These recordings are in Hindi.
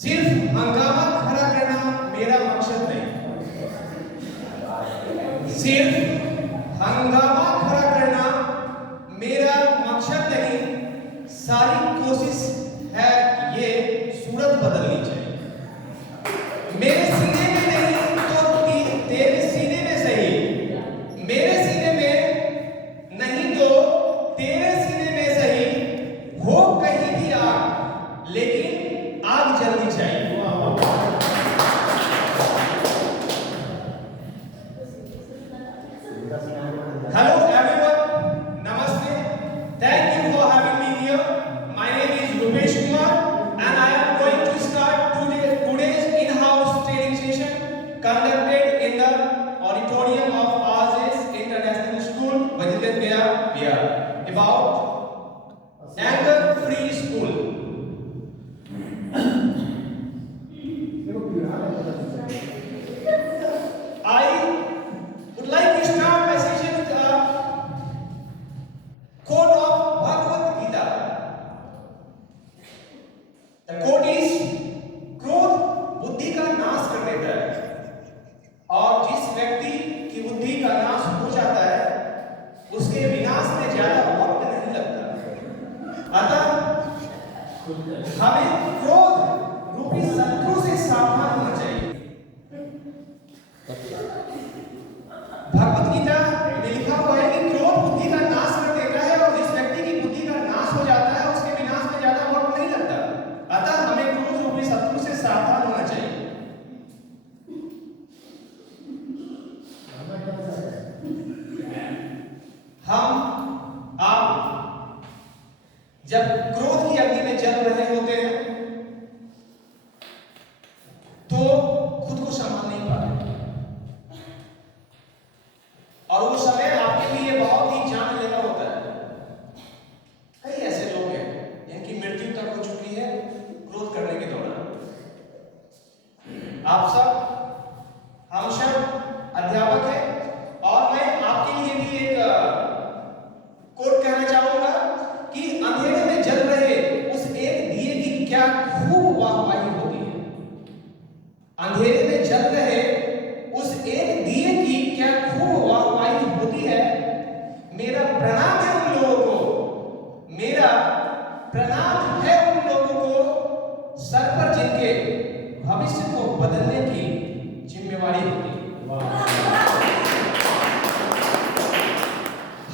सिर्फ हंगामा खड़ा करना मेरा मकसद नहीं, सिर्फ हंगामा खड़ा करना मेरा मकसद नहीं, सारी कोशिश है ये सूरत बदलनी चाहिए। मेरे सीने में नहीं तो तेरे सीने में सही, मेरे सीने में नहीं तो तेरे सीने में सही, हो कहीं भी आग, लेकिन आग जलनी चाहिए। Hello everyone, Namaste. Thank you for having me here. My name is Rupesh Kumar and I am going to start today's in-house training session conducted in the auditorium of RS International School, Vajradhar Gaya, Bihar, about anger-free school. I would like to start my session with a quote of Bhagavad Gita. The quote is, क्रोध बुद्धि का नाश कर देता है, और जिस व्यक्ति की बुद्धि का नाश हो जाता है उसके विनाश में ज्यादा वक्त नहीं लगता। अतः हमें क्रोध रूपी शत्रु से सावधान होना चाहिए। भगवत गीता में लिखा हुआ है कि क्रोध बुद्धि का नाश कर देता है, और जिस व्यक्ति की बुद्धि का नाश हो जाता है उसके विनाश में ज्यादा वक्त नहीं लगता। अतः हमें क्रोध रूपी शत्रु से सावधान होना चाहिए। हम आप जब क्रोध की अग्नि में जल रहे होते हैं तो खुद को संभाल नहीं पाते, और वो समय आपके लिए बहुत ही जानलेवा होता है। कई ऐसे लोग हैं जिनकी मृत्यु तक हो चुकी है क्रोध करने के दौरान। आप सब, हम सब अध्यापक हैं, और मैं आपके लिए भी एक कोट कहना चाहूंगा कि अंधेरे में जल रहे उस एक दिए की क्या खूब वाहवाही होती है। अंधेरे में जल रहे उस एक दिए की क्या खूब वाहवाही होती है। मेरा प्रणाम है उन लोगों को, मेरा प्रणाम है उन लोगों को सर पर जिनके भविष्य को बदलने की जिम्मेवारी होती है।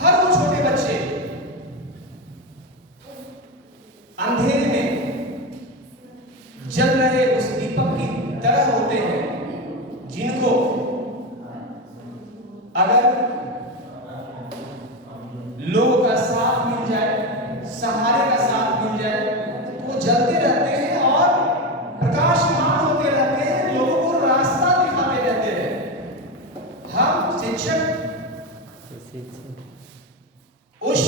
हर वो छोटे बच्चे अंधेरे में जल रहे उस दीपक की तरह होते हैं, जिनको अगर लोगों का साथ मिल जाए, सहारे का साथ मिल जाए तो वो जलते रहते हैं और प्रकाशमान होते रहते हैं, लोगों को रास्ता दिखाते रहते हैं। हम शिक्षक उस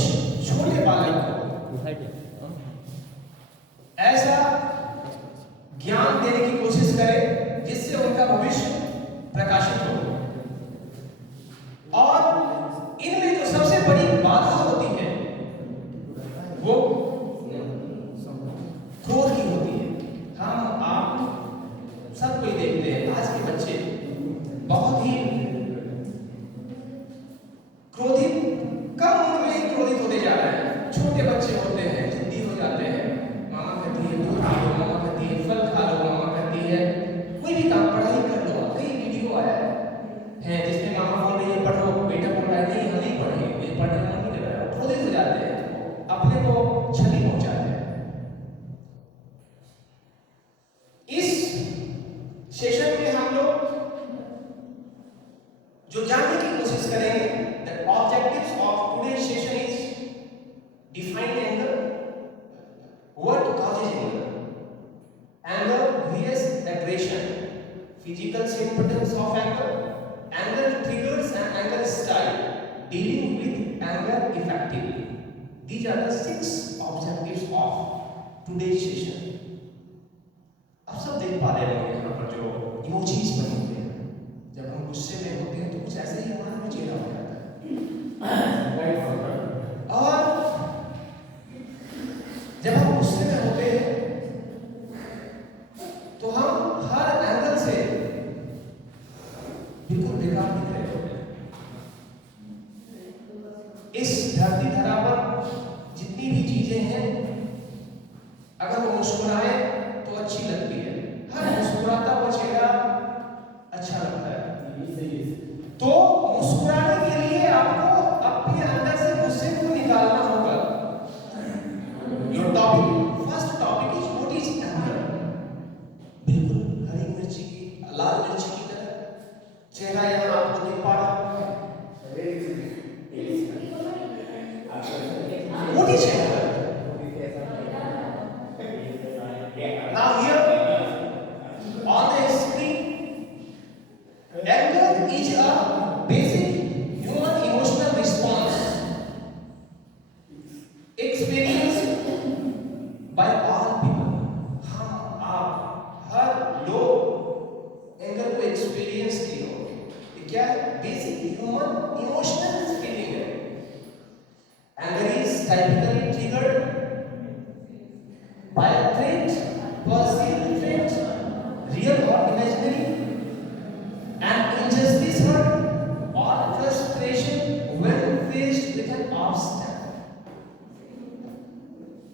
छोटे बालक को ऐसा ज्ञान देने की कोशिश करें जिससे उनका भविष्य प्रकाशित हो। और इनमें जो सबसे बड़ी बाधा होती है वो क्रोध की होती है। हम आप सब कोई देखते हैं आज के बच्चे बहुत ही क्रोधित, कम उम्र में ही क्रोधित होते जा रहे हैं। छोटे बच्चे होते हैं, जिद्दी हो जाते हैं। मामा कहती है दूध पी लो, मामा कहती है फल खा लो, मामा कहती है कोई भी काम, पढ़ाई कर लो। कई वीडियो आया है जिसमें मामा बोल रही है पढ़ो, बेटा बोल रहा है नहीं हम नहीं पढ़ेंगे, मुझे पढ़ने का मन नहीं कर रहा है। क्रोधित हो जाते हैं, अपने को क्षति पहुंचाते हैं। इस सेशन में हम लोग जो जानने की कोशिश करेंगे, the objectives of today's session is define anger, what causes anger, anger various aggression, physical symptoms of anger, anger triggers and anger style, dealing with anger effectively. These are the 6 objectives of today's session. आप सब देख पा रहे होंगे यहाँ पर जो इमोजीज बने होते हैं। जब हम गुस्से में होते हैं तो कुछ ऐसे ही हमारा भी चेहरा हो जाता है। और जब हम गुस्से में होते हैं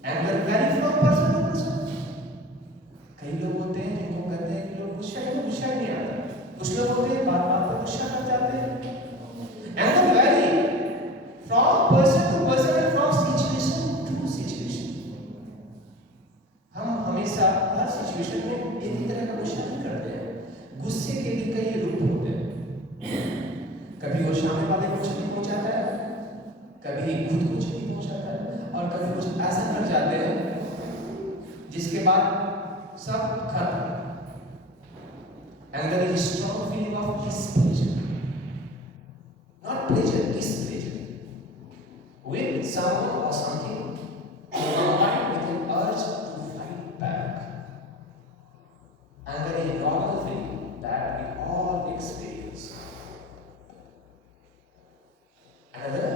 anger vary from person to person. कई लोग होते हैं जिनको कहते हैं कि लोग गुस्सा ही नहीं आता। कुछ लोग होते हैं बात बात पर गुस्सा कर जाते हैं। Anger vary from person to person and from situation to situation. हम हमेशा हर सिचुएशन में एक ही तरह का गुस्सा नहीं करते हैं। गुस्से के भी कई रूप होते हैं। कभी वो सामने वाले को क्षति पहुंचाता है, कभी खुद को क्षति पहुंचाता है, और कभी कुछ ऐसा कर जाते हैं जिसके बाद सब खत्म। Anger is strong feeling of displeasure, not pleasure, displeasure with someone or something combined with an urge to fight back. Anger is a normal feeling that we all experience. Another,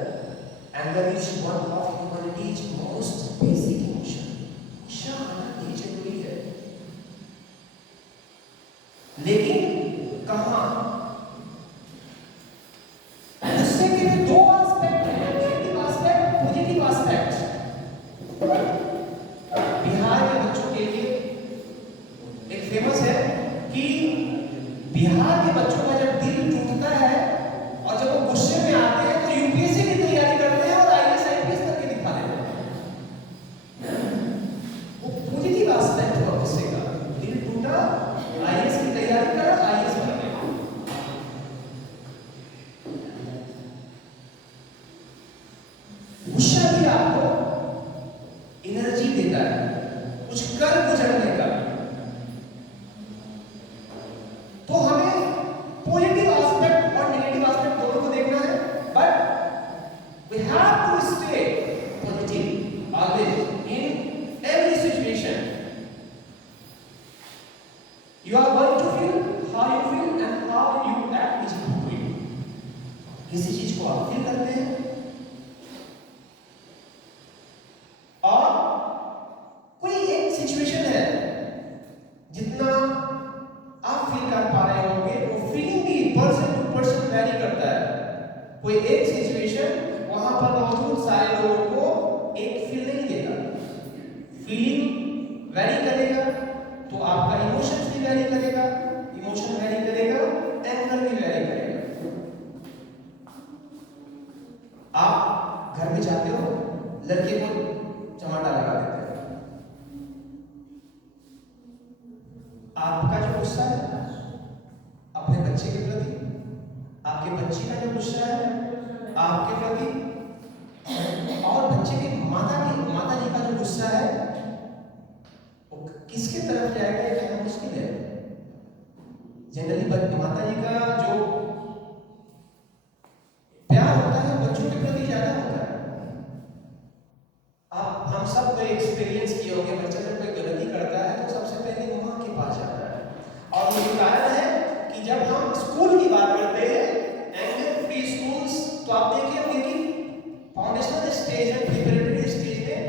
anger is one of humanity's most basic emotion. गुस्सा आना ही जरूरी है, लेकिन कहां? गुस्से के भी दो एस्पेक्ट हैं, negative aspect, positive aspect. Bihar के बच्चों के लिए एक फेमस है कि बिहार के बच्चों का जब दिल टूटता है और जब वो गुस्से में आते हैं तो यूपीएससी की तैयारी करते हैं और आईएएस आईपीएस करके दिखा देते हैं। वो पॉजिटिव एस्पेक्ट हुआ गुस्से का। दिल टूटा, आईएएस की तैयारी करा, आईएएस बन गया। गुस्सा भी आपको एनर्जी देता है कुछ कर गुजरने का। तो हमें पॉजिटिव एस्पेक्ट और नेगेटिव एस्पेक्ट दोनों को देखना है, but we have to stay positive always in every situation. You are going to feel how you feel and how you act is to you. किसी चीज को आप फील करते हैं और कोई एक सिचुएशन है जितना आप फील कर पा रहे होंगे, वो फीलिंग भी पर्सन टू पर्सन वैरी करता है। कोई एक सिचुएशन वहां पर मौजूद सारे लोगों को एक फील नहीं देगा। फीलिंग वैरी करेगा तो आपका इमोशंस भी वैरी करेगा, इमोशन वैरी करेगा, एंगर भी वैरी करेगा। आप घर में जाते हो, लड़के को चमाटा लगा देते हैं, आपका जो गुस्सा है अपने बच्चे के प्रति, आपके बच्चे का जो गुस्सा है आपके प्रति, और बच्चे के माता जी का जो गुस्सा है वो किसके तरफ जाएगा ये कहना मुश्किल है। जनरली माता जी का जो प्यार होता है बच्चों के प्रति ज्यादा होता है। आप हम सब को एक्सपीरियंस किए होंगे, बच्चा जब कोई गलती करता है तो सबसे पहले मां के पास जाता है। और यही कारण है कि जब हम स्कूल की बात करते हैं, एंगर फ्री स्कूल्स, तो आप देखे होंगे कि फाउंडेशनल स्टेज और प्रिपरेटरी स्टेज में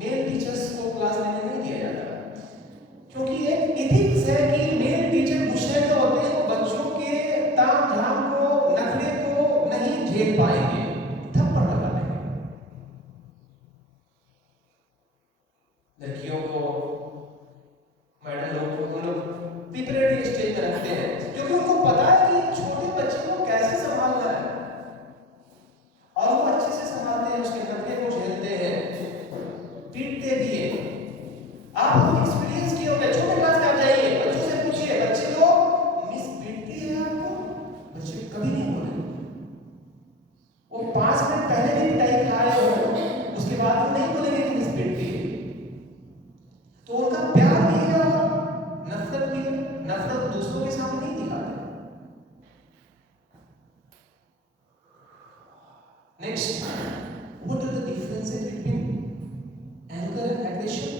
मेल टीचर्स को क्लास लेने नहीं दिया जाता, क्योंकि एक एथिक्स है कि मेल टीचर गुस्से में होते हैं, बच्चों के ताम झाम को, नखरे को नहीं झेल पाएंगे, थप्पड़ लगा देंगे। लड़कियों को मैडम लोग प्रिपरेटरी स्टेज में रखते हैं, क्योंकि उनको पता है कि छोटे बच्चे को कैसे संभालना है, और वो अच्छे से संभालते हैं, उसके नखरे को झेलते हैं, पीटते भी हैं। आप एक्सपीरियंस किए होंगे, छोटे क्लास में आप जाइए, बच्चों से पूछिए, बच्चे लोग मिस पीटती है आपको? बच्चे कभी नहीं बोले। वो 5 मिनट पहले भी पिटाई खाए हो, उसके बाद वो नहीं बोलेंगे कि मिस पीटती है। तो उनका प्यार भी है और नफरत भी है। नफरत दूसरों के सामने नहीं दिखाते। Next, what are the differences between anger and aggression?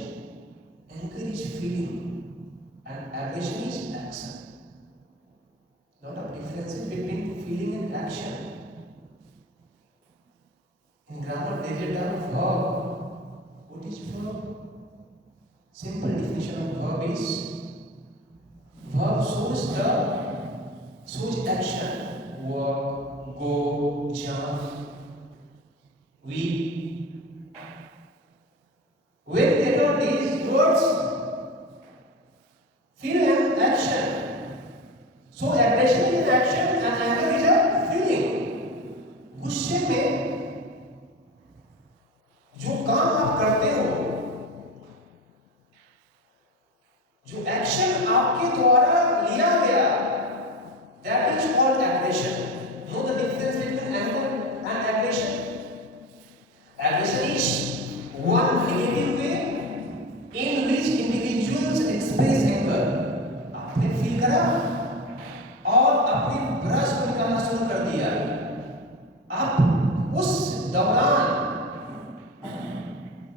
Anger is feeling and aggression is action. lot of differences between feeling and action. In grammar there is a term verb. What is verb? Simple definition of verb is verb shows action, walk, go, jump, we.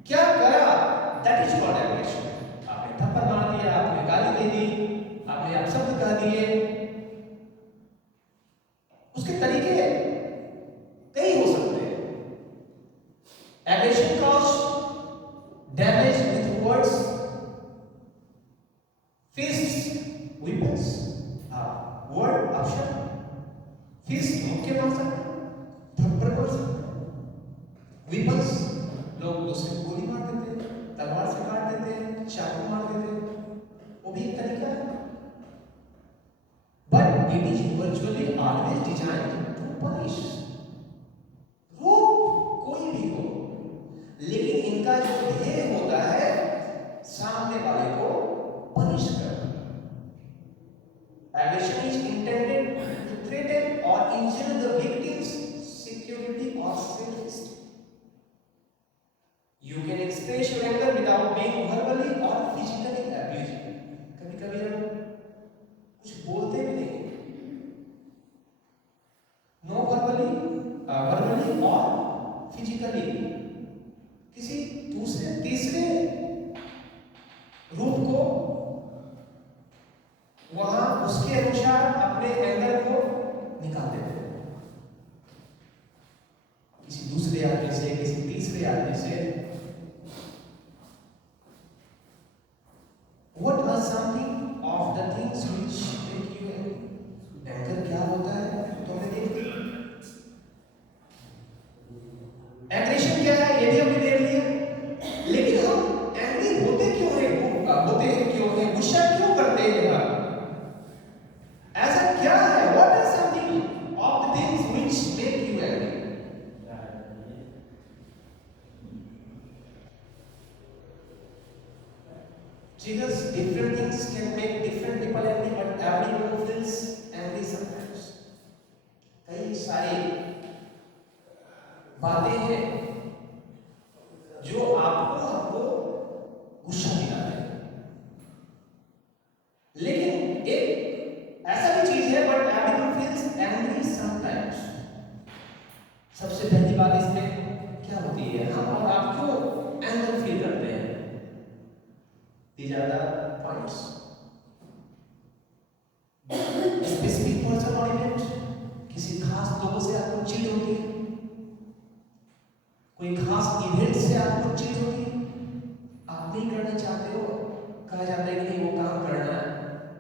क्या करा, दैट इज कॉल्ड एग्रेशन। आपने थप्पड़ मार दिया, आपने गाली दे दी, आपने अपशब्द कह दिए, उसके तरीके कई हो सकते हैं। Aggression cause damage with words, फिस्ट्स, weapons, word अपशब्द, फिस्ट मुक्के मार सकते, थप्पड़ मार सकते, weapons लोग दूसरे को गोली मार देते हैं, तलवार से काट देते हैं, चाकू मार देते हैं, वो भी एक तरीका है। But it is virtually always designed to punish. रूप कोई भी हो, लेकिन इनका जो ध्येय होता है सामने वाले को पनिश करना। Aggression is intended to threaten or injure the victim's security or self-esteem. You can express your anger without being verbally or physically abusing. कभी-कभी हम कुछ बोलते भी नहीं, नो वर्बली और फिजिकली किसी दूसरे तीसरे रूप को वहां उसके अनुसार अपने एंगर को निकाल देते हैं, किसी दूसरे आदमी से, किसी तीसरे आदमी से। What are something of the things which make you angry? Anger क्या होता है तो हमने देख लिया। एग्रेशन क्या है ये भी हमने देख लिया, लेकिन हम एंग्री होते क्यों हैं, गुस्सा क्यों करते हैं हम? ऐसा क्या है? What are something of the things which make you angry? Triggers, different things can make different people angry, but everyone feels angry sometimes. कई सारी बातें हैं जो आपको हमको गुस्सा दिलाते हैं, लेकिन एक ऐसा भी चीज है but everyone feels angry sometimes। सबसे पहली बात इसमें क्या होती है, हम और आप क्यों एंगर फील करते हैं? These are the points. Specific person or event, किसी खास लोगों से आपको चिढ़ होती है, कोई खास इवेंट से आपको चिढ़ होती है, आप नहीं करना चाहते हो, कहा जाता है कि नहीं वो काम करना है,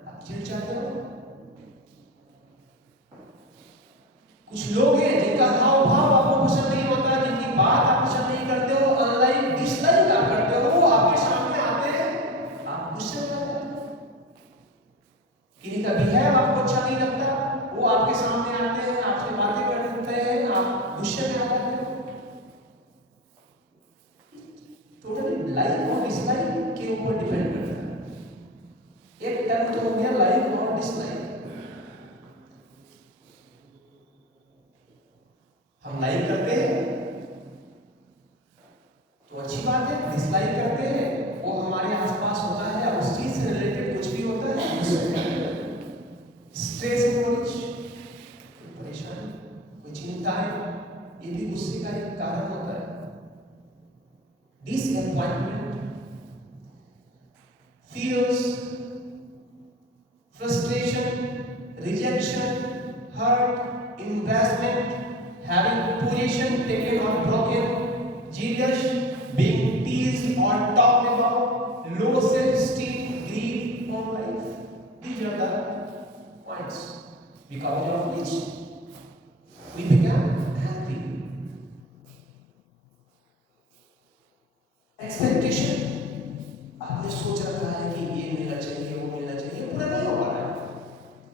आप चिढ़ जाते हो। कुछ लोग हैं जिनका हाव भाव आपको पसंद नहीं होता, जिनकी बात आप पसंद नहीं करते हो, अनलाइक डिसलाइक आप करते हो, वो आपके सामने आते हैं, आप गुस्से में आ जाते हो। किन्हीं का बिहेव आपको अच्छा नहीं लगता, वो आपके सामने आते हैं, आपसे बातें करते हैं, आप गुस्से में आ जाते हो। टोटली लाइक और डिसलाइक के ऊपर डिपेंड करता है। एक टर्म तो हो गया लाइक और डिसलाइक। हम लाइक करते हैं तो अच्छी बात है, डिसलाइक करते हैं वो हमारे आसपास होता है, उस चीज से रिलेटेड कुछ भी होता है, स्ट्रेस, परेशानी, कोई चिंता है, ये भी गुस्से का एक कारण होता है। Disappointment, fears, frustration, rejection, hurt, embarrassment, having possession taken or broken, jealous, being teased or talked about, low self-esteem, grief or life. These are the points because of which we become angry. Expectation, आपने सोच रखा है कि ये मिलना चाहिए, वो मिलना चाहिए, पूरा नहीं हो पा रहा है,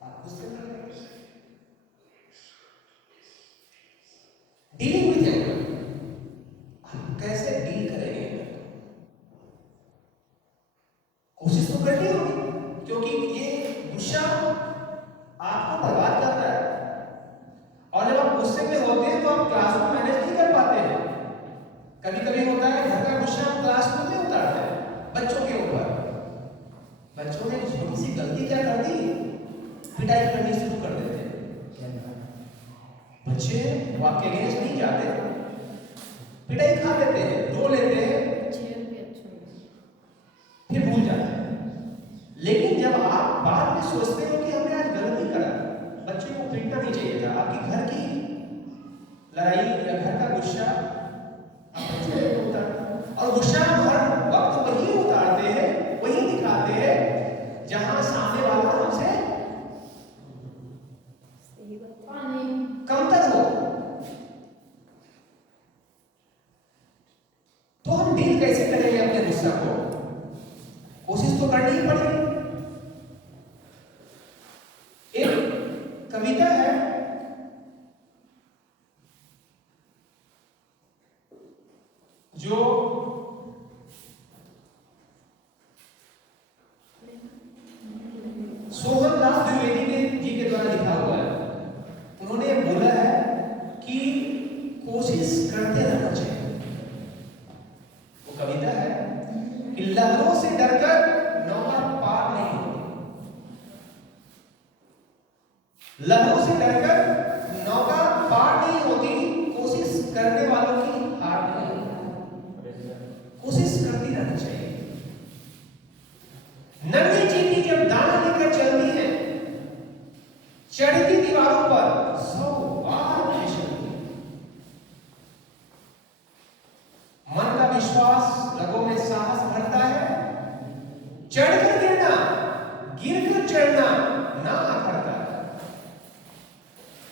आप गुस्से में हैं। डीलिंग विद एंगर, आप कैसे डील करेंगे एंगर को? कोशिश तो करनी होगी, क्योंकि ये गुस्सा आपको बर्बाद कर रहा है, और जब आप गुस्से में होते हैं तो आप क्लास को मैनेज नहीं कर पाते हैं। कभी कभी होता है घर का गुस्सा हम क्लास में उतारते हैं बच्चों के ऊपर। बच्चों ने छोटी सी गलती क्या कर दी, पिटाई करनी शुरू कर देते हैं। बच्चे वो आपके अगेंस्ट नहीं जाते, पिटाई खा लेते हैं, रो लेते हैं, सोचते हो कि हमने आज गलत नहीं करा, बच्चे को पीटना नहीं चाहिए था, आपकी घर की लड़ाई या घर का गुस्सा आप बच्चों पे उतार, और गुस्सा हम हर वक्त वही उतारते हैं, वही दिखाते हैं जहां सामने वाला हमसे कमतर हो। तो हम डील कैसे करेंगे अपने गुस्सा को? कोशिश तो करनी ही पड़ेगी। एक कविता है, जो सोहनलाल द्विवेदी जी के द्वारा लिखा हुआ है। उन्होंने बोला है कि कोशिश करते रहना चाहिए। वो कविता है कि लहरों से डरकर नौका पार नहीं होती, लहरों से डरकर नौका पार नहीं होती, कोशिश करने वालों की हार नहीं होती। कोशिश करती रहनी चाहिए। नन्ही चींटी जब दाना लेकर चलती है, चढ़ती दीवारों पर 100 बार फिसलती है। मन का विश्वास, रगों में साहस भरता है, चढ़कर गिरना, गिरकर चढ़ना ना करता है।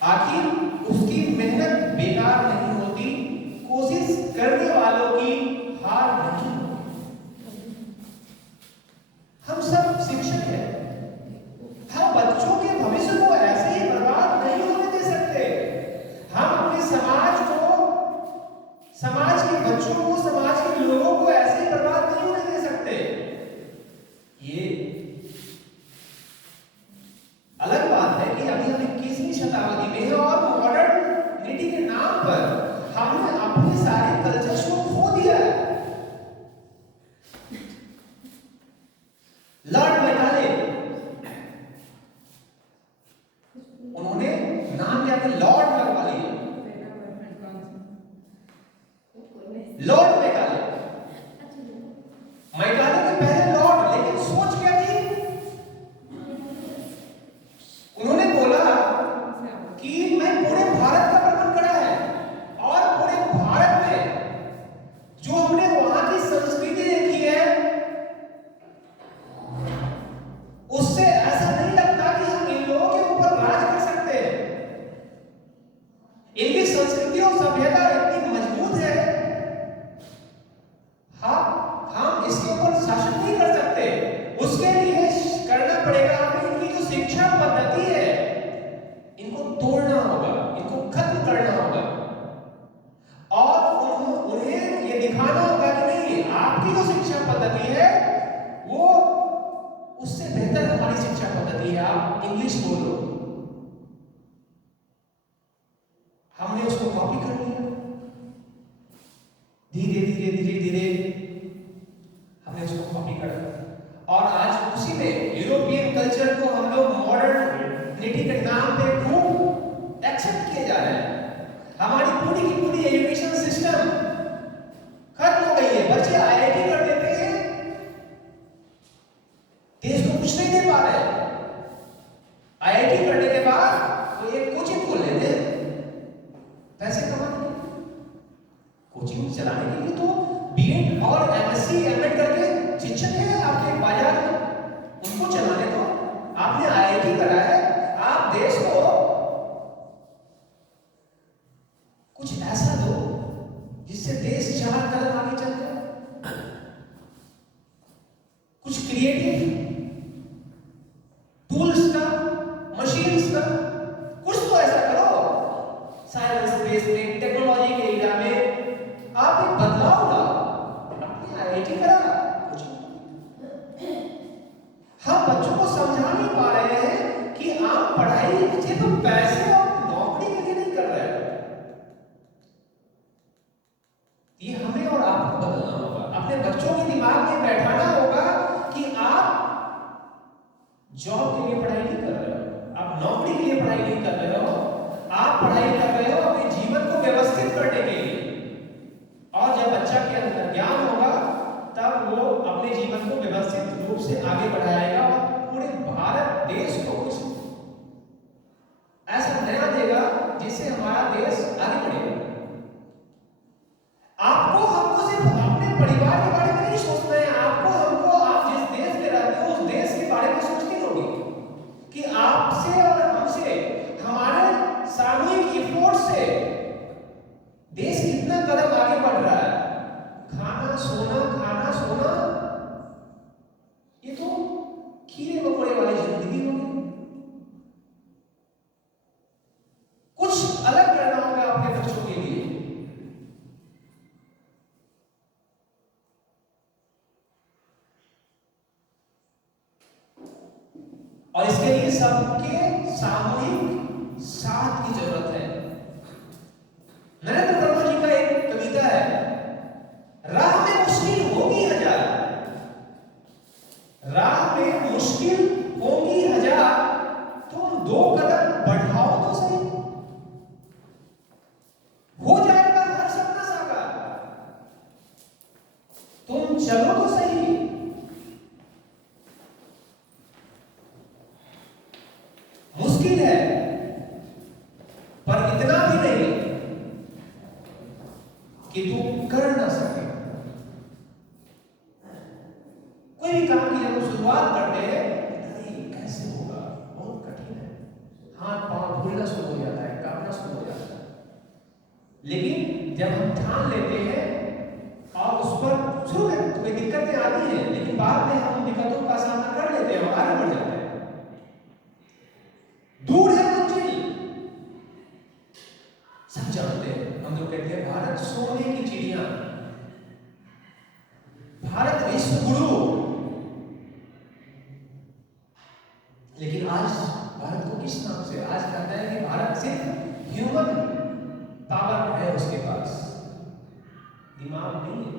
आखिर उसकी मेहनत बेकार नहीं होती, कोशिश करने वालों की हार नहीं होती। हम सब शिक्षक हैं, हम बच्चों के भविष्य को ऐसे ही बर्बाद नहीं होने दे सकते। हम अपने समाज को, समाज के बच्चों को, समाज के लोगों को ऐसे ही बर्बाद नहीं होने दे सकते। ये अलग बात है कि अभी हम 21वीं शताब्दी में हैं और मॉडर्निटी के नाम पर हमने अपने सारे कल्चर्स को खो दिया है। लॉर्ड मैकाले, उन्होंने नाम क्या था? Lord Macaulay, Lord Macaulay, Macaulay के पहले लॉर्ड, लेकिन सोच क्या थी? उन्होंने बोला कि मैं पूरे भारत का भ्रमण करा है और पूरे भारत में जो हमने वहां की संस्कृति देखी है, उससे ऐसा नहीं लगता कि हम इन लोगों के ऊपर राज कर सकते हैं। इनकी संस्कृति और सभ्यता इतनी मजबूत है, हम इसके ऊपर शासन नहीं कर सकते। उसके लिए करना पड़ेगा हमें इनकी जो शिक्षा पद्धति है, इनको तोड़ना होगा, इनको खत्म करना होगा, और उन्हें ये दिखाना होगा कि नहीं, आपकी जो शिक्षा पद्धति है वो उससे बेहतर हमारी शिक्षा पद्धति है। आप इंग्लिश बोलो, हमने उसको कॉपी कर लिया। धीरे धीरे धीरे धीरे हमने उसको कॉपी कर लिया, और आज उसी में यूरोपियन कल्चर को हम लोग मॉडर्निटी के नाम पे खूब एक्सेप्ट किए जा रहे हैं। हमारी पूरी की पूरी एजुकेशन सिस्टम खत्म हो गई है। बच्चे आईआईटी कर देते हैं, देश को कुछ नहीं दे पा रहे। आईआईटी करने के बाद वो एक कोचिंग खोल लेते हैं पैसे कमाने के लिए। कोचिंग चलाने के लिए तो बीएड और एमएससी एमएड करके शिक्षक हैं आपके बाजार में, उनको चलाने दो। आपने आईआईटी करा है, आप देश को कुछ ऐसा दो जिससे देश 4 कदम आगे चल जाए। कुछ क्रिएटिव टूल्स का, मशीन्स का कुछ तो ऐसा करो। साइंस स्पेस में, टेक्नोलॉजी के एरिया में आप एक बदलाव लाओ। आपने आईआईटी करा, हम बच्चों को समझा नहीं पा रहे हैं कि आप पढ़ाई सिर्फ पैसे और नौकरी के लिए नहीं कर रहे हैं। ये हमें और आपको बदलना होगा। अपने बच्चों के दिमाग में बैठाना होगा कि आप जॉब के लिए पढ़ाई नहीं कर रहे हो, आप नौकरी के लिए पढ़ाई नहीं कर रहे हो, आप पढ़ाई कर रहे हो अपने जीवन को व्यवस्थित करने के लिए। और जब बच्चा के अंदर ज्ञान होगा, तब वो अपने जीवन को व्यवस्थित रूप से आगे बढ़ाएगा और पूरे भारत देश और इसके लिए सबके सामूहिक साथ की जरूरत है। नरेंद्र वर्मा जी का एक कविता है, राह में मुश्किल होगी हजार, राह में मुश्किल होगी हजार, तुम 2 कदम बढ़ाओ तो सही, हो जाएगा हर सपना साकार, तुम चलो तो सही। मुश्किल है पर इतना भी नहीं कि तू कर ना सके। कोई भी काम की जब हम शुरुआत करते हैं, कैसे होगा, बहुत कठिन है, हाथ पांव फूलना शुरू हो जाता है, कांपना शुरू हो जाता है। लेकिन जब हम ठान लेते हैं और उस पर शुरू में कोई दिक्कतें आती हैं, लेकिन बाद में हम दिक्कतों का सामना कर लेते हैं और आगे बढ़ जाते हैं। दूर है मंजिल, सब जानते हैं, हम लोग कहते हैं भारत सोने की चिड़िया, भारत विश्व गुरु, लेकिन आज भारत को किस नाम से आज कहता है कि भारत सिर्फ ह्यूमन पावर है, उसके पास दिमाग नहीं है,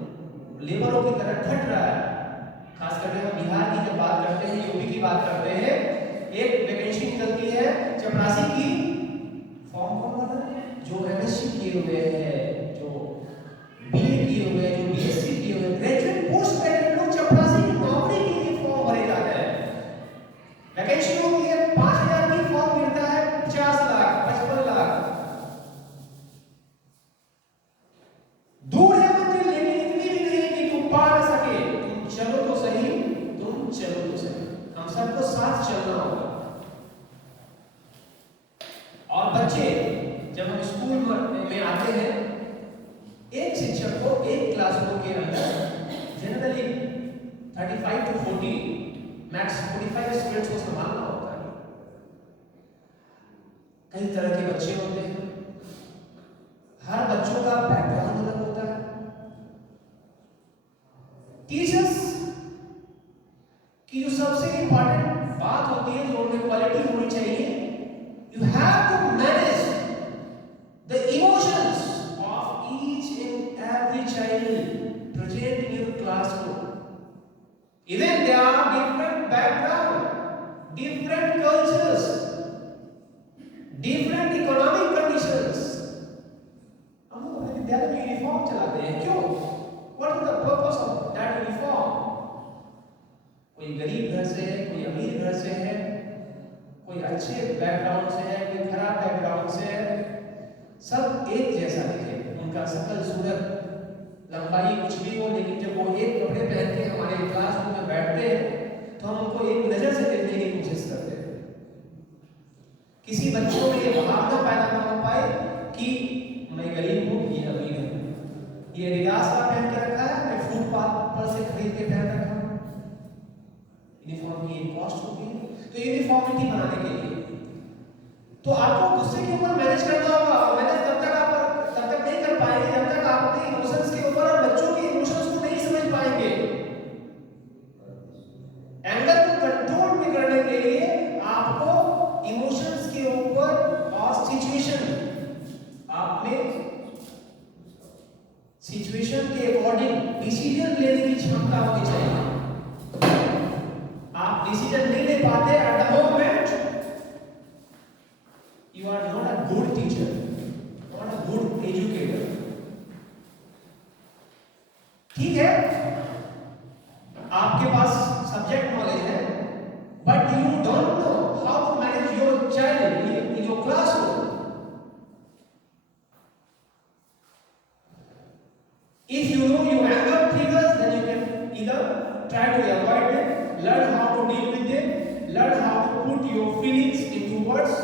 लेबरों की तरह खट रहा है। खास करके हम बिहार की जब बात करते हैं, यूपी की बात करते हैं, एक वैकेंसी निकलती है चपरासी की, फॉर्म कौन भरता है? जो एमएससी किए हुए हैं, जो बीए किए हुए हैं, जो बीएससी किए हुए, ग्रेजुएट पोस्ट ग्रेजुएट लोग चपरासी की नौकरी के लिए फॉर्म भरे जाते हैं। वैकेंसी होती है 5000 की, फॉर्म मिलता है 50 लाख 55 लाख। दूर है मंजिल लेकिन इतनी भी नहीं कि तुम पा ना सके, तुम चलो तो सही, तुम चलो तो सही। हम सबको साथ चलना होगा। और बच्चे जब हम स्कूल में आते हैं, एक शिक्षक को एक क्लासरूम के अंदर जनरली 35 to 40 मैक्स 45 स्टूडेंट्स को संभालना होता है। कई तरह के बच्चे होते हैं, हर बच्चों का बैकग्राउंड अलग होता है। टीचर्स की जो सबसे इंपॉर्टेंट बात होती है, जो उनमें क्वालिटी होनी चाहिए, you have to manage the emotions of each and every child present in your classroom. Even there are different background, different cultures, different economic conditions. हम लोग अपने विद्यालय में यूनिफॉर्म चलाते हैं, क्यों? What is the purpose of that uniform? कोई गरीब घर से है, कोई अमीर घर से है, कोई अच्छे बैकग्राउंड से है, कोई खराब बैकग्राउंड से है, सब एक जैसा दिखे, उनका शकल सूरत लंबाई कुछ भी हो, लेकिन जब वो एक कपड़े पहन के हमारे क्लासरूम में बैठते हैं तो हम उनको एक नजर से देखने की कोशिश करते हैं। किसी बच्चों में ये भावना पैदा ना हो पाए कि मैं गरीब हूँ, ये अमीर है, ये रिदास का पहन के रखा है, मैं फुटपाथ पर से खरीद के पहन रखा हूँ। यूनिफॉर्म की एक कॉस्ट होती है, तो यूनिफॉर्मिटी बनाने के लिए तो आपको गुस्से के ऊपर मैनेज करना होगा। मैनेज तब तक नहीं कर पाएंगे जब तक आप अपने इमोशंस के ऊपर और बच्चों के इमोशंस को नहीं समझ पाएंगे। एंगर को कंट्रोल में करने के लिए आपको इमोशंस के ऊपर और सिचुएशन के अकॉर्डिंग डिसीजन लेने की क्षमता होनी चाहिए। आप डिसीजन नहीं ले पाते at the moment, you are not a good teacher, not a good educator. ठीक है, आपके पास सब्जेक्ट नॉलेज है, but you don't know how to manage your child in your classroom. If you know your anger triggers, then you can either try to avoid them, learn how to deal with them, learn how to put your feelings into words.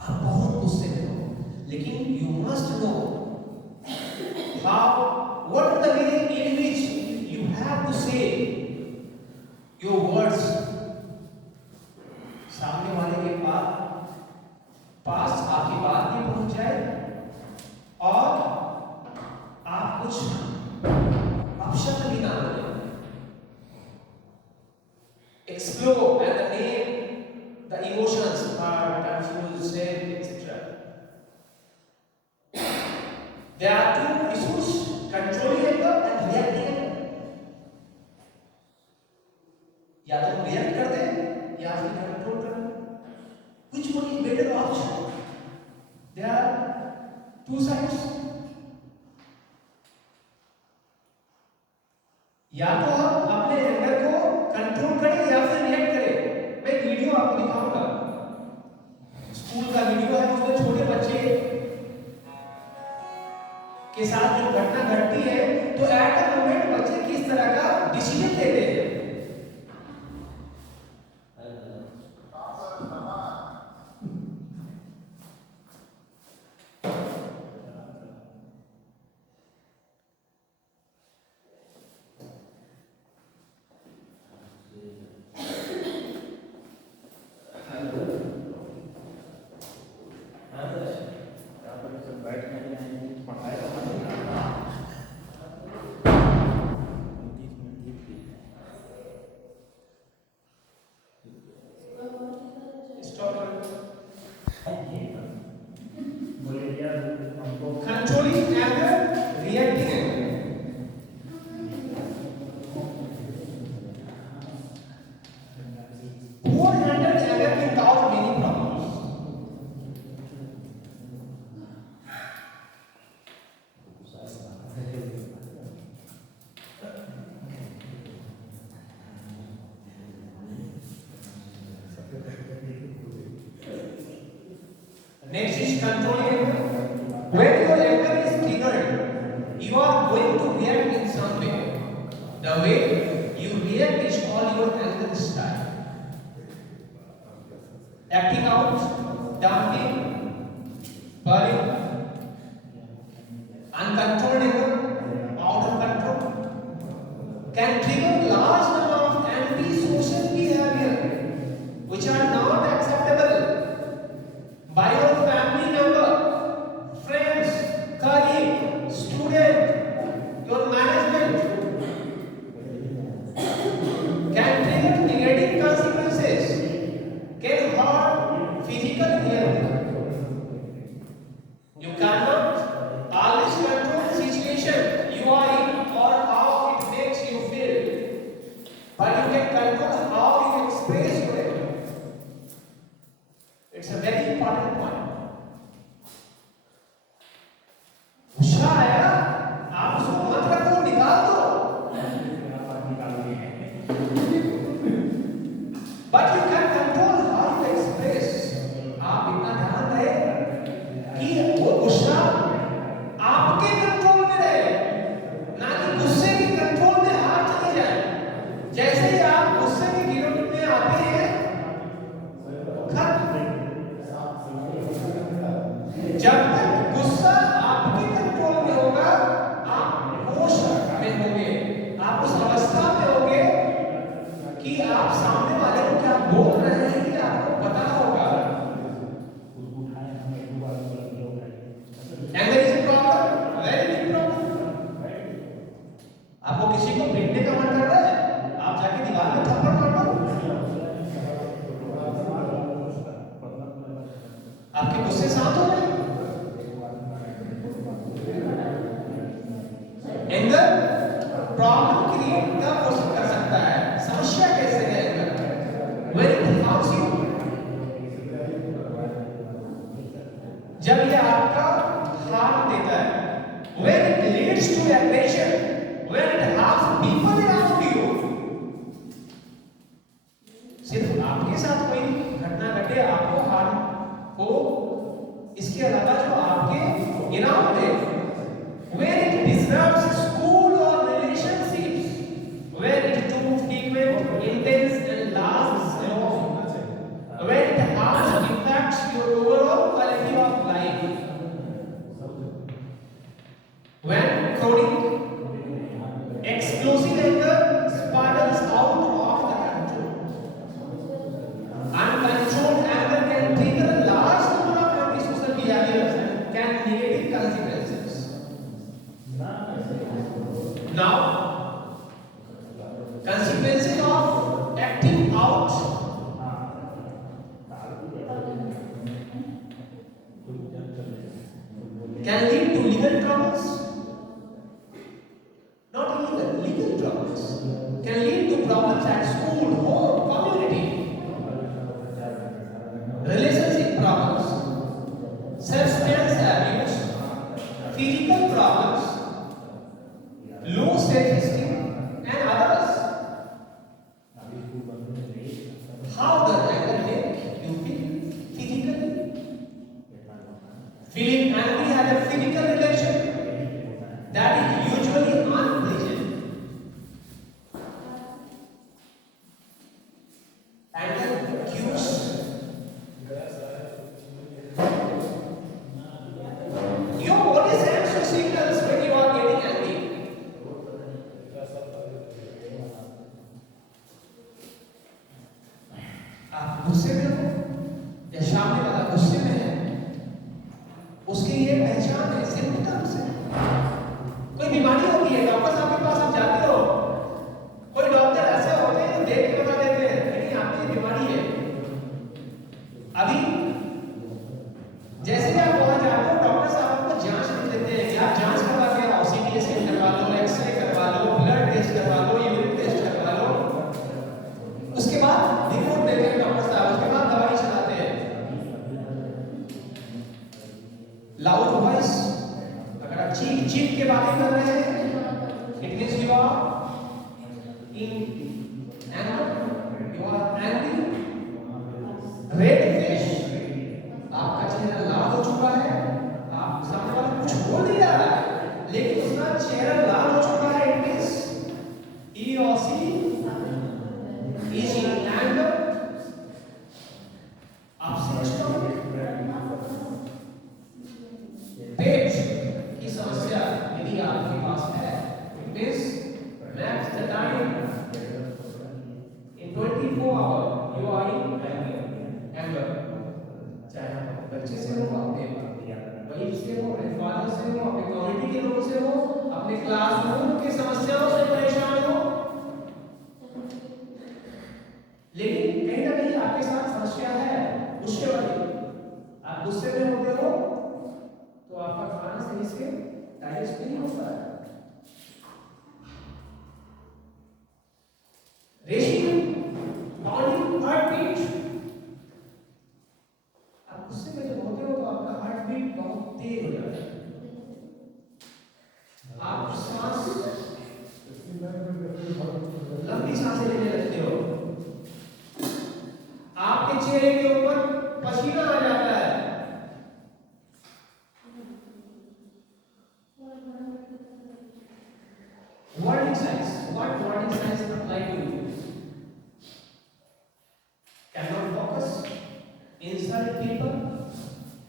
आप बहुत गुस्से में हो, लेकिन you must know what are the way in which you have to say your words. सामने वाले के पास आपकी बात भी पहुंच जाए और आप कुछ अपशब्द भी ना बोले। Explore and the name या तो रिएक्ट कर दे या फिर कंट्रोल कर दे। Which one is better option? There are two sides. या तो आप अपने एंगर को कंट्रोल करें या फिर रिएक्ट करें। मैं वीडियो आपको दिखाऊंगा, स्कूल का वीडियो है, उसमें छोटे बच्चे के साथ जो घटना घटती है तो एट द मोमेंट बच्चे किस तरह का डिसीजन लेते हैं। Controlling anger, reacting anger. Poor handled anger can cause many problems. Next is controlling anger. When your anger is triggered, you are going to react in some way. The way you react is called your anger style. Acting out, dumping, burning, uncontrolled anger, out of control, can trigger large number of antisocial behavior which are not acceptable by your family member, friends, colleague, student, your management, can trigger negative consequences, can hurt physical health. You cannot always control the situation you are in or how it makes you feel, but you can control how you express your anger. It's a very important point. गुस्सा आया, आप उसको मत रखो, निकाल दो। But you can control how you express. आप इतना ध्यान रहे कि वो गुस्सा आपके कंट्रोल में रहे, ना कि गुस्से के कंट्रोल में हाथ चले जाए। जैसे ही आप गुस्से के गिरफ्त में आते हैं, जब तक गुस्सा आपके कंट्रोल में होगा, आप होश में होंगे, आप उस अवस्था में होंगे कि आप सामने वाले को क्या बोल रहे हैं कि आपको पता होगा। Anger is a problem, very big problem. आपको किसी को पीटने का मन कर रहा है, आप जाके दीवार में थप्पड़ मार दो। आपके गुस्से शांत हो गए। एंगर प्रॉब्लम क्रिएट कर सकता है। समस्या कैसे है anger? When it harms you, जब ये आपका हार्म देता है, when it leads to aggression, when it harms people around you, सिर्फ आपके साथ कोई घटना घटे, आपको हार्म हो, इसके अलावा जो आपके इनाम दे, when it disrupts school or relationships, when it too frequent, intense and lasts long, when it harms impacts your overall quality of life, when chronic explosive anger spirals out of the control. Uncontrolled anger can trigger a large number of antisocial behaviors and can negative consequences. Now, consequences of acting out. Can lead to legal troubles. Not illegal, legal troubles. Can lead to problems at school, home, गुस्से में हो या सामने वाला गुस्से में है, उसकी ये पहचान है, सिम्टम्स है। कोई बीमारी होती है, डॉक्टर साहब के पास आप जाते हो, कोई डॉक्टर ऐसे होते हैं जो देख के बता देते हैं लेकिन आपकी ये बीमारी है। अभी जैसे आप वहां जाते हो, डॉक्टर साहब आपको जांच लिख देते हैं कि आप जांच करवा के आओ, सीटी स्कैन करवा लो, एक्सरे करवा लो, ब्लड टेस्ट करवा लो, यूरिन टेस्ट करवा लो, उसके बाद रिपोर्ट देते हैं डॉक्टर साहब, उसके बाद दवाई चलाते हैं। लाउड वॉइस, अगर आप चीख चीख के बातें कर रहे हैं, it means you are in anger, you are angry. Red face, आपका चेहरा लाल हो चुका है, आप सामने वाला कुछ बोल नहीं रहा है लेकिन उसका चेहरा लाल हो चुका है, it means he or she is in anger, upset stomach, पेट की समस्या यदि आपके पास है, it means match the time in 24 hours you are in anger। चाहे आप बच्चे से हो, अपने वाइफ से हो, अपने फादर से हो, अपने कम्युनिटी के लोगों से हो, अपने क्लासरूम की समस्याओं से परेशान हो, लेकिन कहीं ना कहीं आपके साथ समस्या है गुस्से वाली। आप गुस्से में होते हो तो आपका खाना सही से डाइजेस्ट नहीं होता है। रेशिंग, बॉडी, हार्ट बीट, आप गुस्से में जब होते हो तो आपका हार्ट बीट बहुत तेज हो जाता है, आप सांस लंबी सांसें लेने लगते हो, आपके चेहरे के ऊपर पसीना आ जाता है। Warning signs, what warning signs apply to you? Cannot focus, insult people,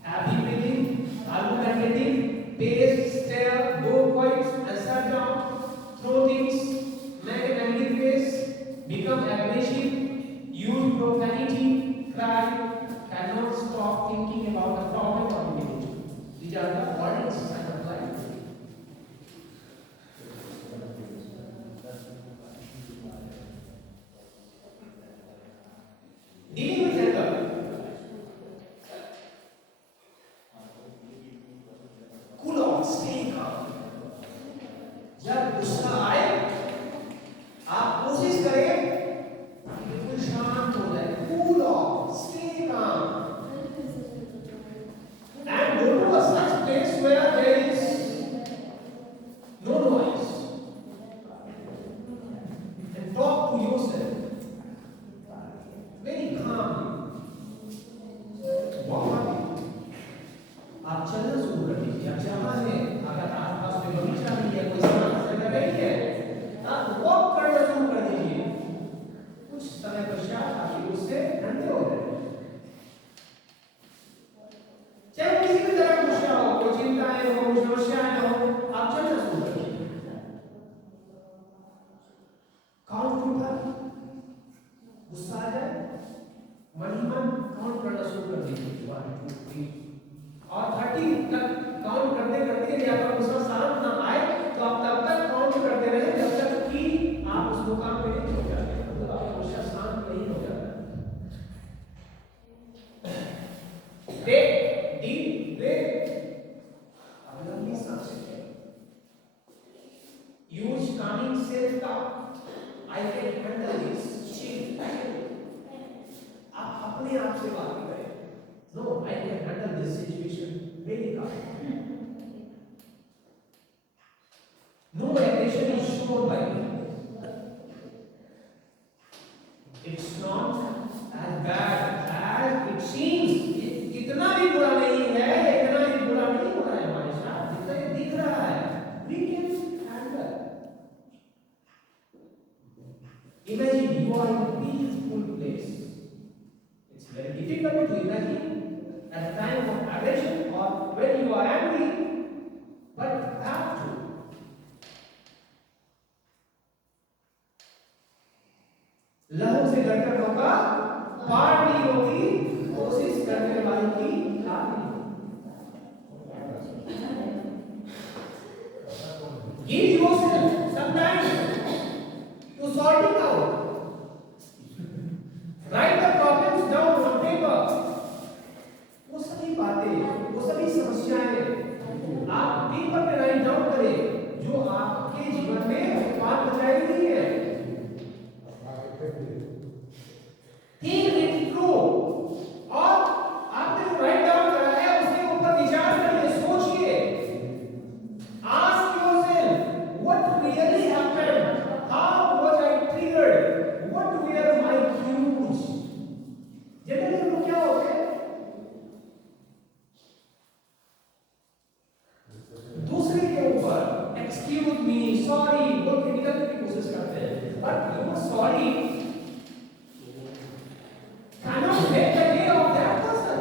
happy breathing, argumentative, pace, stare, go quiet and shut down, throw things, make an angry face, become aggressive, use profanity, cry, cannot stop thinking about the problem or immediately. These are the warnings I apply. Dealing with anger. Cool off, stay calm. जब गुस्सा आए आप कोशिश करें बिल्कुल शांत हो जाए, cool off, stay calm, and go to a such place where there is no noise and talk to yourself very calmly। आप चलना शुरू कर दीजिए। आप जहाँ हैं, अगर आसपास में बगीचा नहीं है, कोई शांत जगह नहीं है, आप वॉक करना शुरू कर दीजिए। कुछ समय पश्चात आपके गुस्से ठंडे हो जाएंगे। चाहे किसी भी तरह का गुस्सा हो, कोई चिंताएं हो, कोई समस्याएं हो, आप चलना शुरू कर दीजिए। काउंट टू 30, गुस्सा आ जाए, मन ही मन काउंट करना शुरू कर दीजिए, 1 2 3, और 30 तक काउंट करते करते यदि आपका गुस्सा शांत ना आए तो आप तब तक काउंट करते रहे जब तक कि आप उस मुकाम पे नहीं पहुंच जाते, मतलब आपका गुस्सा शांत नहीं हो जाता। टेक डीप ब्रेथ, अब लंबी सांसें लें। Use Kameng self talk, I can handle this, chill. आप अपने आप से बात करें, no, I can handle this situation very calmly. No aggression is shown by me. It's not as bad as it seems. इतना भी बुरा नहीं है, इतना भी बुरा नहीं हो रहा है हमारे साथ, जितना ये दिख रहा है। We can handle. Imagine you are in a peaceful place. It's very difficult to imagine at the time of aggression or when you are angry, but you have to. लहू से लड़कर नौका पार नहीं होती, कोशिश करने वाले की हार नहीं। Give yourself some time to sorting out. Write the problems down on paper. वो सभी बातें, वो सभी समस्याएं आप पेपर पे राइट डाउन करें जो आपके जीवन में पार बचाएगी है। Think it through और आपने जो राइट डाउन करा है उसके ऊपर विचार करिए, सोचिए। Ask yourself what really happened, how was I triggered, what were my cues। Generally लोग क्या होते हैं, दूसरे के ऊपर एक्सक्यूज मी, सॉरी बोल के निकलने की कोशिश करते हैं, but your sorry cannot make the day of that person।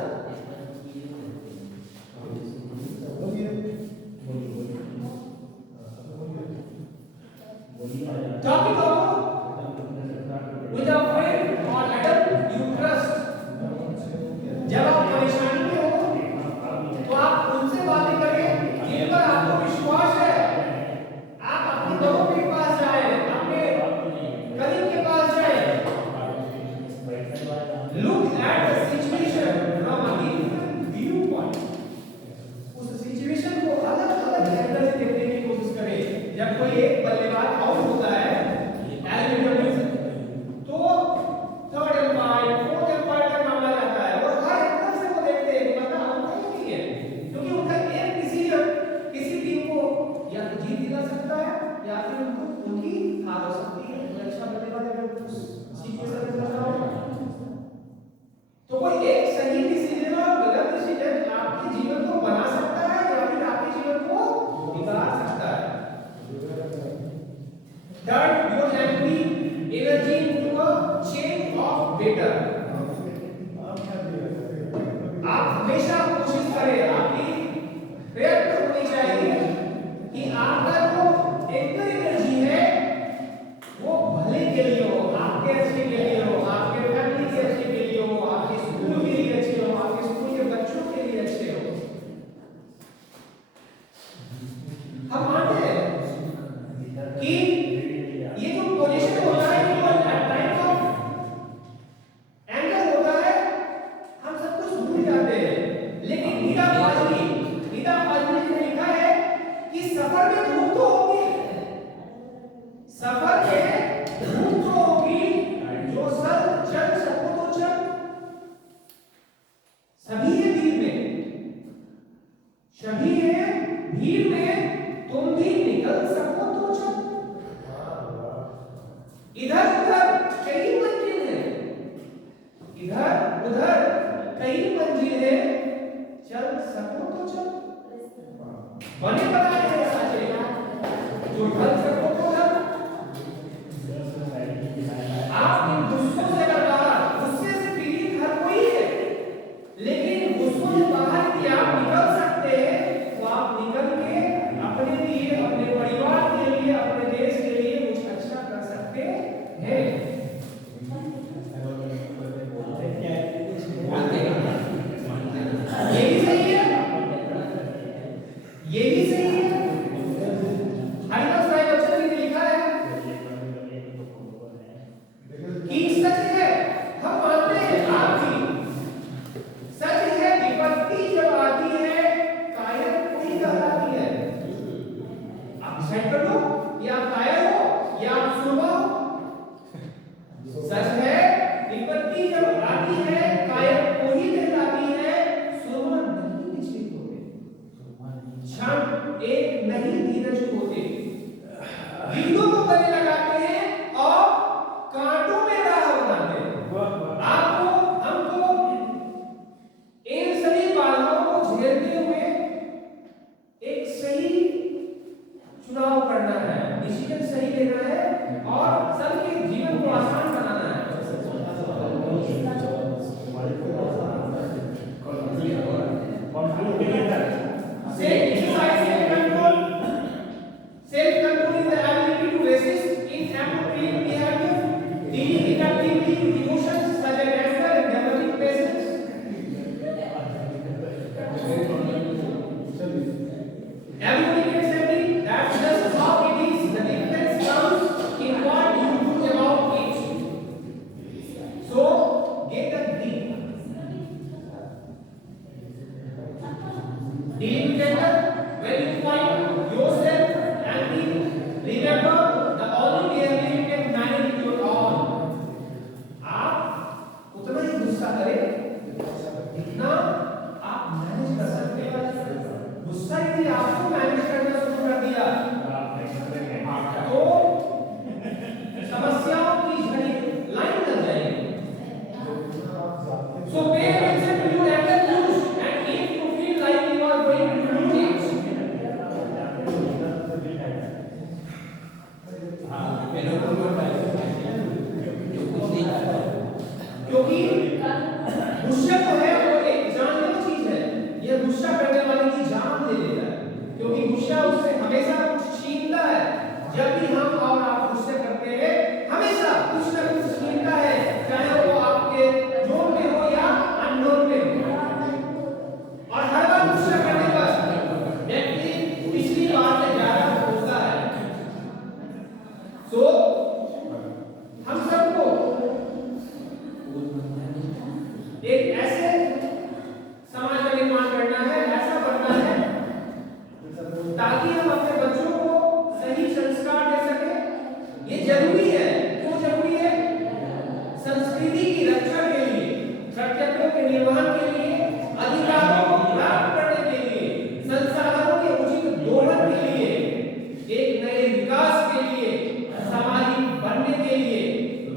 Talk it over with a friend or adult you trust। जब आप परेशानी में हो तो आप उनसे बातें करें जिन पर आपको विश्वास है। आप अपने दोस्तों के पास जाएं, अपने कलीग के पास जाएं। Look at the situation from a different viewpoint। उस सिचुएशन को अलग-अलग एंगल से देखने की कोशिश करें। जब कोई एक बल्लेबाज आउट होता है एलिमिनेटर में तो थर्ड एम्पायर, फोर्थ एम्पायर का मामला जाता है और हर एंगल से वो देखते हैं कि पता होता ही नहीं है, क्योंकि उनका एक डिसीजन किसी टीम को या तो जीत दिला सकता है या फिर उनको उनकी हार हो सकती है। तो अच्छा बल्लेबाज अगर उस सिचुएशन में फंसा हो तो कोई एक सही डिसीजन और गलत डिसीजन आपके जीवन को बना सकता है या फिर आपके जीवन को बिगाड़ सकता है। Turn your angry energy into a change of better। आप हमेशा कोशिश करें, आपकी प्रयत्न होनी चाहिए कि आपका जो एंगर एनर्जी है वो भले के लिए हो, आपके अच्छे के लिए हो, आपके फैमिली के अच्छे के लिए हो, आपके स्कूल के लिए अच्छे हो, आपके स्कूल के बच्चों के लिए अच्छे हो। हम मानते हैं कि ये जो पोजीशन होता है कि वो टाइम ऑफ एंगर होता है, हम सब कुछ भूल जाते हैं। लेकिन नीदा फाजली ने लिखा है कि सफर में धूप तो होगी, सफर में धूप तो होगी, जो सर चल सको तो चल। सभी है भीड़ में तुम भी निकल सको तो चल। इधर उधर कई मंजिल है, इधर उधर कई मंजिल है, चल सको तो चल। बने बनाए हैं साचे, जो ढल सको तो ढल। आप इन गुस्सों से बाहर, गुस्से से पीड़ित हर कोई है, लेकिन गुस्सों से बाहर कि आप निकल सकते हैं तो आप निकल के अपने लिए, अपने परिवार के लिए, अपने देश के लिए कुछ अच्छा कर सकते हैं। ये भी सही है, ये भी सही है। हरिदास राय बच्चन जी ने लिखा है कि सच है, हम मानते हैं आप भी, सच है विपत्ति जब आती है कायर कोई कहलाती है। आप डिसाइड कर लो, या आप कायर हो या आप सुरवा हो।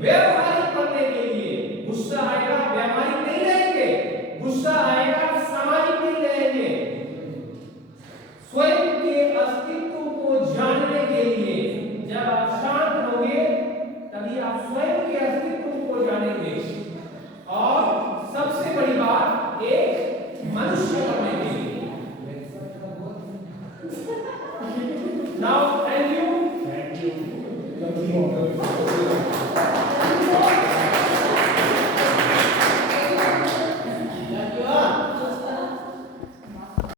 व्यवहारिक बनने के लिए गुस्सा आएगा, व्यवहारिक नहीं रहेंगे, गुस्सा आएगा, सामाजिक नहीं रहेंगे। स्वयं के अस्तित्व को जानने के लिए जब आप शांत रहोगे तभी आप स्वयं के अस्तित्व को जानेंगे। और सबसे बड़ी बात, एक मनुष्य बनने के लिए। Now thank you.